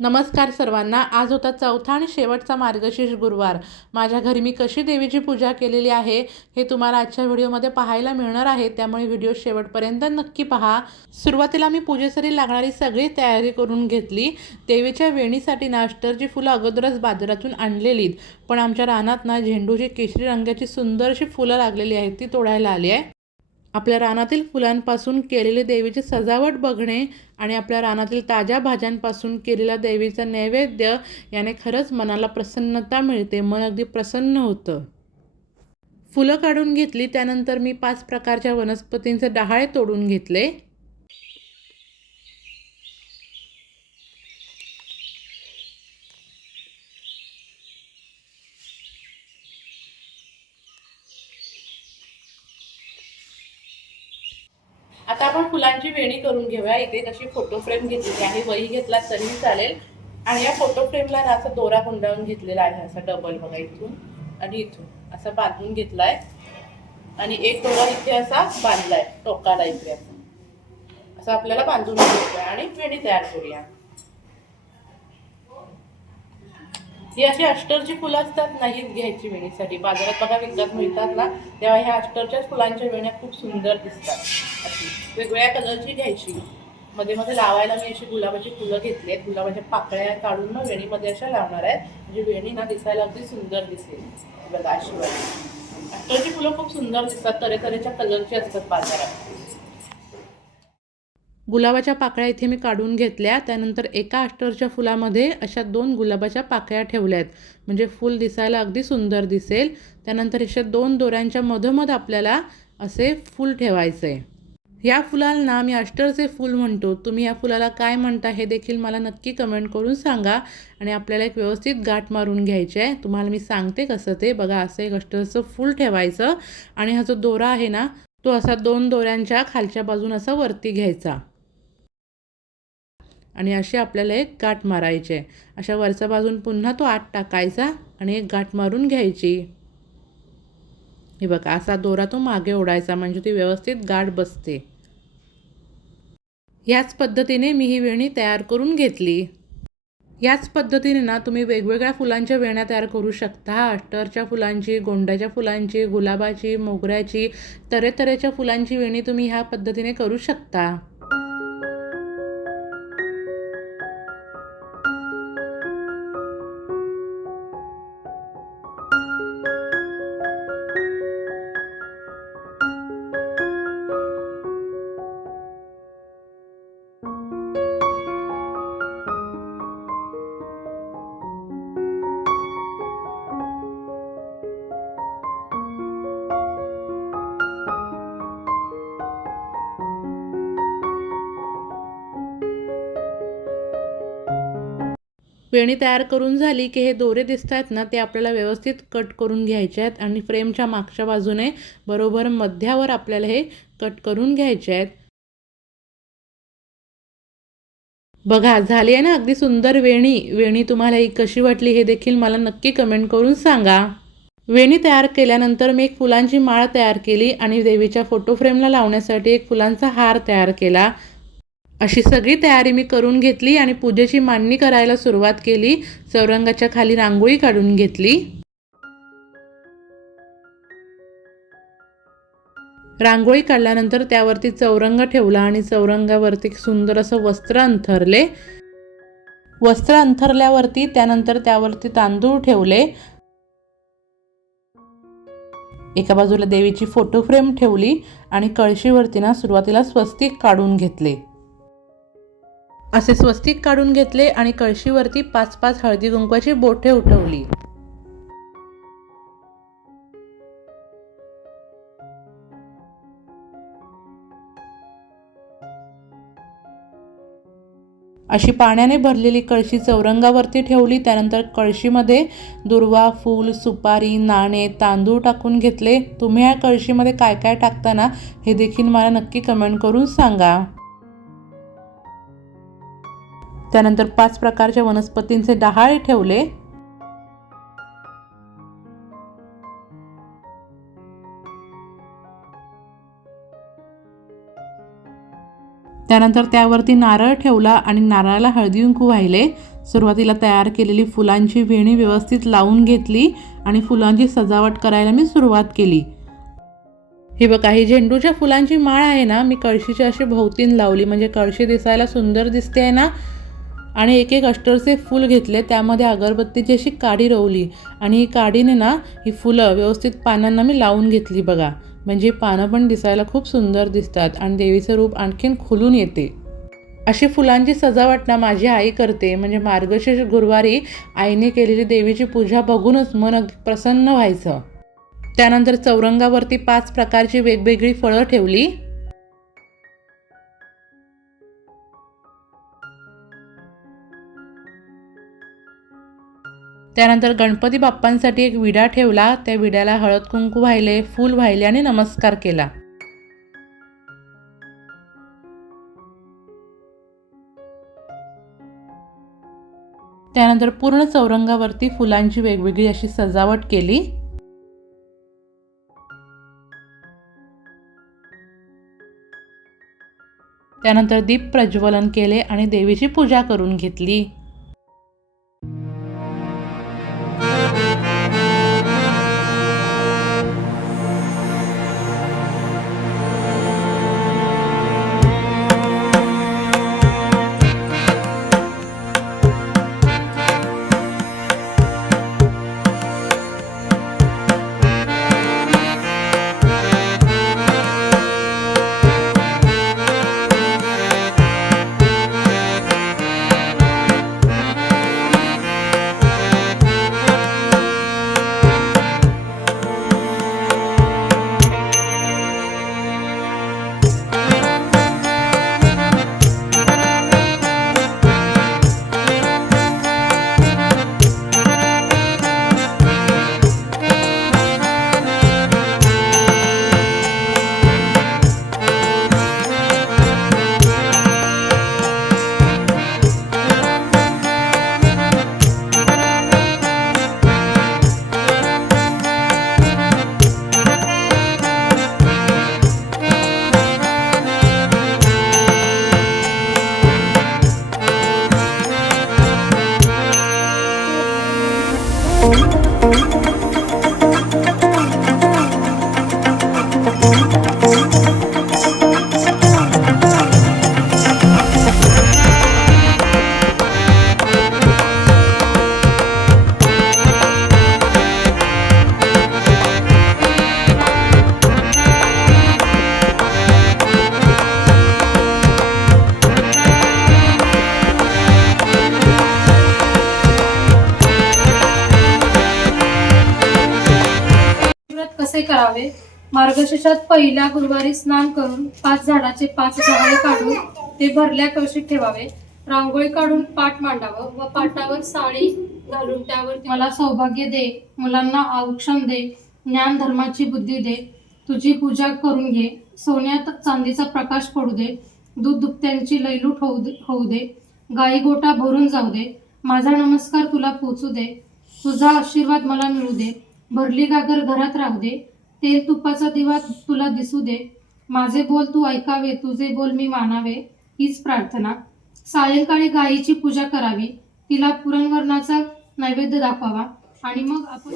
नमस्कार सर्वांना। आज होता चौथा आणि शेवटचा मार्गशीर्ष गुरुवार। माझ्या घरी मी कशी देवीची पूजा केलेली आहे हे तुम्हाला आजच्या व्हिडिओमध्ये पाहायला मिळणार आहे, त्यामुळे व्हिडिओ शेवटपर्यंत नक्की पहा। सुरुवातीला मी पूजेसाठी लागणारी सगळी तयारी करून घेतली। देवीच्या वेणीसाठी अष्टरची फुलं अगोदरच बाजारातून आणलेलीत, पण आमच्या रानात झेंडूची केशरी रंगाची सुंदर अशी फुलं लागलेली आहेत, ती तोडायला आली आहे। आपल्या रानातील फुलांपासून केलेली देवीची सजावट बघणे आणि आपल्या रानातील ताज्या भाज्यांपासून केलेल्या देवीचा नैवेद्य याने खरंच मनाला प्रसन्नता मिळते, मन अगदी प्रसन्न होतं। फुलं काढून घेतली, त्यानंतर मी 5 प्रकारच्या वनस्पतींचे डहाळे तोडून घेतले। आता आपण फुलांची वेणी करून घेऊया। इथे कशी फोटो फ्रेम घेतलेली आहे, वही घेतला तरीही चालेल। आणि या फोटो फ्रेमला असा दोरा गुंडाळून घेतलेला आहे, असा डबल बघा, इथून आणि इथून असा बांधून घेतलाय आणि एक दोरा इथे असा बांधलाय टोकाला इथे असं आपल्याला बांधून घ्यायचं आणि वेणी तयार करूया। ही अशी अष्टरची फुलं असतात ना, ही घ्यायची वेणीसाठी। बाजारात बघा विकत मिळतात ना, तेव्हा ह्या अष्टरच्याच फुलांच्या वेण्या खूप सुंदर दिसतात। अशी वेगवेगळ्या कलरची घ्यायची। मध्ये मध्ये लावायला मी अशी गुलाबाची फुलं घेतली आहेत, गुलाबाच्या पाकळ्या काढून वेणीमध्ये अशा लावणार आहेत, म्हणजे वेणी दिसायला अगदी सुंदर दिसेल। बघा अशी वाली अष्टरची फुलं खूप सुंदर दिसतात, तऱ्हेतऱ्हेच्या कलरची असतात बाजारात। गुलाबाच्या पाकळ्या इथे मी काढून घेतल्या, त्यानंतर एका अष्टरच्या फुलामध्ये अशा 2 गुलाबाच्या पाकळ्या ठेवल्यात, म्हणजे फूल दिसायला अगदी सुंदर दिसेल। त्यानंतर अशा 2 दोऱ्यांच्या मधोमध आपल्याला असे फूल ठेवायचे। या फुलांना मी अष्टरचे फूल म्हणतो, तुम्ही या फुलाला काय म्हणता हे देखील मला नक्की कमेंट करून सांगा। आणि आपल्याला एक व्यवस्थित गाठ मारून घ्यायची आहे, तुम्हाला मी सांगते कसं ते बघा। असं एक अष्टरचं फूल ठेवायचं आणि हा जो दोरा आहे ना, तो असा 2 दोऱ्यांच्या खालच्या बाजून असा वरती घ्यायचा आणि अशी आपल्याला एक गाठ मारायची आहे। अशा वरच्या बाजून पुन्हा तो आत टाकायचा आणि एक गाठ मारून घ्यायची। हे बघा, असा दोरा तो मागे ओढायचा, म्हणजे ती व्यवस्थित गाठ बसते। याच पद्धतीने मी ही वेणी तयार करून घेतली। याच पद्धतीने तुम्ही वेगवेगळ्या फुलांच्या वेण्या तयार करू शकता। अष्टरच्या फुलांची, गोंड्याच्या फुलांची, गुलाबाची, मोगऱ्याची, तऱ्हेतऱ्हेच्या फुलांची वेणी तुम्ही ह्या पद्धतीने करू शकता। वेणी तयार करून झाली की हे दोरे दिसत आहेत ना, ते आपल्याला व्यवस्थित कट करून घ्यायचे आहेत आणि फ्रेमच्या मागच्या बाजूने बरोबर मध्यावर आपल्याला हे कट करून घ्यायचे आहेत। बघा, झाली आहे ना अगदी सुंदर वेणी। वेणी तुम्हाला ही कशी वाटली हे देखील मला नक्की कमेंट करून सांगा। वेणी तयार केल्यानंतर मी एक फुलांची माळ तयार केली आणि देवीच्या फोटो फ्रेमला लावण्यासाठी एक फुलांचा हार तयार केला। अशी सगळी तयारी मी करून घेतली आणि पूजेची मांडणी करायला सुरुवात केली। चौरंगाच्या खाली रांगोळी काढून घेतली। रांगोळी काढल्यानंतर त्यावरती चौरंग ठेवला आणि चौरंगावरती सुंदर असं वस्त्र अंथरले। वस्त्र अंथरल्यावरती त्यानंतर त्यावरती तांदूळ ठेवले। एका बाजूला देवीची फोटो फ्रेम ठेवली आणि कळशीवरती सुरुवातीला स्वस्तिक काढून घेतले। असे स्वस्तिक काढून घेतले आणि कळशीवरती 5-5 हळदी कुंकवाची बोटे उठवली। अशी पाण्याने भरलेली कळशी चौरंगावरती ठेवली। त्यानंतर कळशीमध्ये दुर्वा, फूल, सुपारी, नाणे, तांदूळ टाकून घेतले। तुम्ही या कळशीमध्ये काय काय टाकता ना, हे देखील मला नक्की कमेंट करून सांगा। त्यानंतर 5 प्रकारच्या वनस्पतींचे डहाळे ठेवले। त्यानंतर त्यावरती नारळ ठेवला आणि नारळाला हळदी कुंकू वाहिले। सुरुवातीला तयार केलेली फुलांची वेणी व्यवस्थित लावून घेतली आणि फुलांची सजावट करायला मी सुरुवात केली। हे बघा, ही झेंडूच्या फुलांची माळ आहे ना, मी कळशीच्या अशी भोवतीन लावली म्हणजे कळशी दिसायला सुंदर दिसते आहे ना। आणि एक एक अष्टरचे फूल घेतले, त्यामध्ये अगरबत्तीची अशी काडी रोवली आणि ही काडीने ना ही फुलं व्यवस्थित पानांना मी लावून घेतली बघा, म्हणजे पानं पण दिसायला खूप सुंदर दिसतात आणि देवीचं रूप आणखीन खुलून येते। अशी फुलांची सजावट ना माझी आई करते, म्हणजे मार्गशीर्ष गुरुवारी आईने केलेली देवीची पूजा बघूनच मन अगदी प्रसन्न व्हायचं। त्यानंतर चौरंगावरती 5 प्रकारची वेगवेगळी फळं ठेवली। त्यानंतर गणपती बाप्पांसाठी एक विडा ठेवला, त्या विड्याला हळद कुंकू वाहिले, फूल वाहिले आणि नमस्कार केला। त्यानंतर पूर्ण चौरंगावरती फुलांची वेगवेगळी अशी सजावट केली। त्यानंतर दीप प्रज्वलन केले आणि देवीची पूजा करून घेतली। कसे करावे? मार्गशीर्षात पहिल्या गुरुवारी स्नान करून 5 झाडाचे 5 डहाळे काढून ते भरल्या कळशीत ठेवावे। रांगोळी काढून पाट मांडावं व पाटावर साडी घालून त्यावर मला सौभाग्य दे, मुलांना औक्षण दे, ज्ञान धर्माची बुद्धी दे, तुझी पूजा करून घे, सोन्यात चांदीचा प्रकाश पडू दे, दूध दुभत्यांची लयलूट होऊ दे, गाई गोटा भरून जाऊ दे, माझा नमस्कार तुला पोचू दे, तुझा आशीर्वाद मला मिळू दे, भरली गागर घरात राहू दे, तेल तुपाचा दिवा तुला दिसू दे, माझे बोल तू ऐकावे, तुझे बोल मी मानावे, हीच प्रार्थना। सायंकाळी गायीची पूजा करावी, तिला पुरणवरणाचा नैवेद्य दाखवावा आणि मग आपण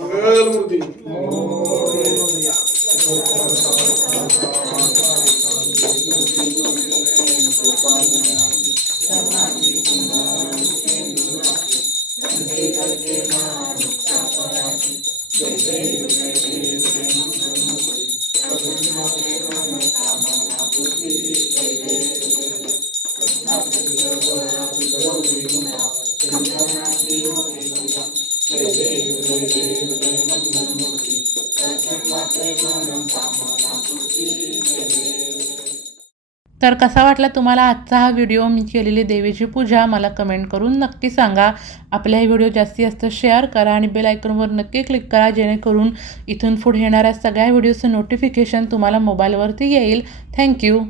तर कसा वाटला तुम्हाला आजचा हा व्हिडिओ, मी केलेली देवीची पूजा? मला कमेंट करून नक्की सांगा। आपला हे व्हिडिओ जास्तीत जास्त शेअर करा आणि बेल आयकॉनवर नक्की क्लिक करा, जेणेकरून इथून पुढे येणाऱ्या सगळ्या व्हिडिओचं नोटिफिकेशन तुम्हाला मोबाईलवरती येईल। थँक्यू।